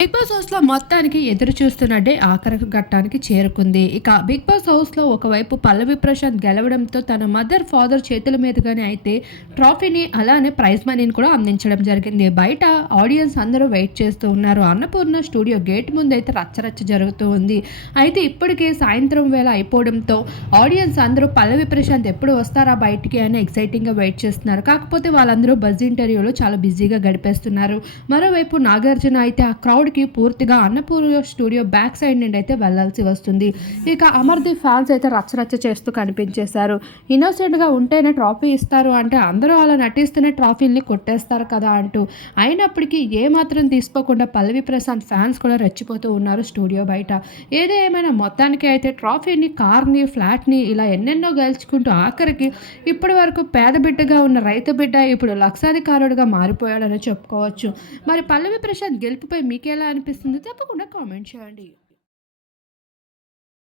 Big boss హౌస్లో మొత్తానికి ఎదురు చూస్తున్నట్టే ఆఖరి ఘట్టానికి చేరుకుంది. ఇక బిగ్ బాస్ హౌస్లో ఒకవైపు పల్లవి ప్రశాంత్ గెలవడంతో తన మదర్ ఫాదర్ చేతుల మీదుగానే అయితే ట్రాఫీని అలానే ప్రైజ్ మనీని కూడా అందించడం జరిగింది. బయట ఆడియన్స్ అందరూ వెయిట్ చేస్తూ ఉన్నారు. అన్నపూర్ణ స్టూడియో గేట్ ముందు అయితే రచ్చరచ్చ జరుగుతూ ఉంది. అయితే ఇప్పటికే సాయంత్రం వేళ అయిపోవడంతో ఆడియన్స్ అందరూ పల్లవి ప్రశాంత్ ఎప్పుడు వస్తారా బయటికి అని ఎక్సైటింగ్గా వెయిట్ చేస్తున్నారు. కాకపోతే వాళ్ళందరూ బజ్ ఇంటర్వ్యూలో చాలా బిజీగా గడిపేస్తున్నారు. మరోవైపు నాగార్జున అయితే ఆ క్రౌడ్కి పూర్తిగా అన్నపూర్ణ స్టూడియో బ్యాక్ సైడ్ నుండి అయితే వెళ్ళాల్సి వస్తుంది. ఇక అమర్దీప్ ఫ్యాన్స్ అయితే రచ్చరచ్చ చేస్తూ కనిపించేశారు. ఇన్నోసెంట్గా ఉంటేనే ట్రాఫీ ఇస్తారు అంటే అందరూ అలా నటిస్తేనే ట్రాఫీని కొట్టేస్తారు కదా అంటూ. అయినప్పటికీ ఏమాత్రం తీసుకోకుండా పల్లవి ప్రశాంత్ ఫ్యాన్స్ కూడా రెచ్చిపోతూ ఉన్నారు స్టూడియో బయట. ఏదో ఏమైనా మొత్తానికి అయితే ట్రాఫీని కార్ని ఫ్లాట్ని ఇలా ఎన్నెన్నో గెలుచుకుంటూ ఆఖరికి ఇప్పటి వరకు పేద బిడ్డగా ఉన్న రైతు బిడ్డ ఇప్పుడు లక్షాధికారుడుగా మారిపోయాడని చెప్పుకోవచ్చు. మరి పల్లవి ప్రశాంత్ గెలుపుపై మీకు ఎలా అనిపిస్తుంది తప్పకుండా కామెంట్ చేయండి.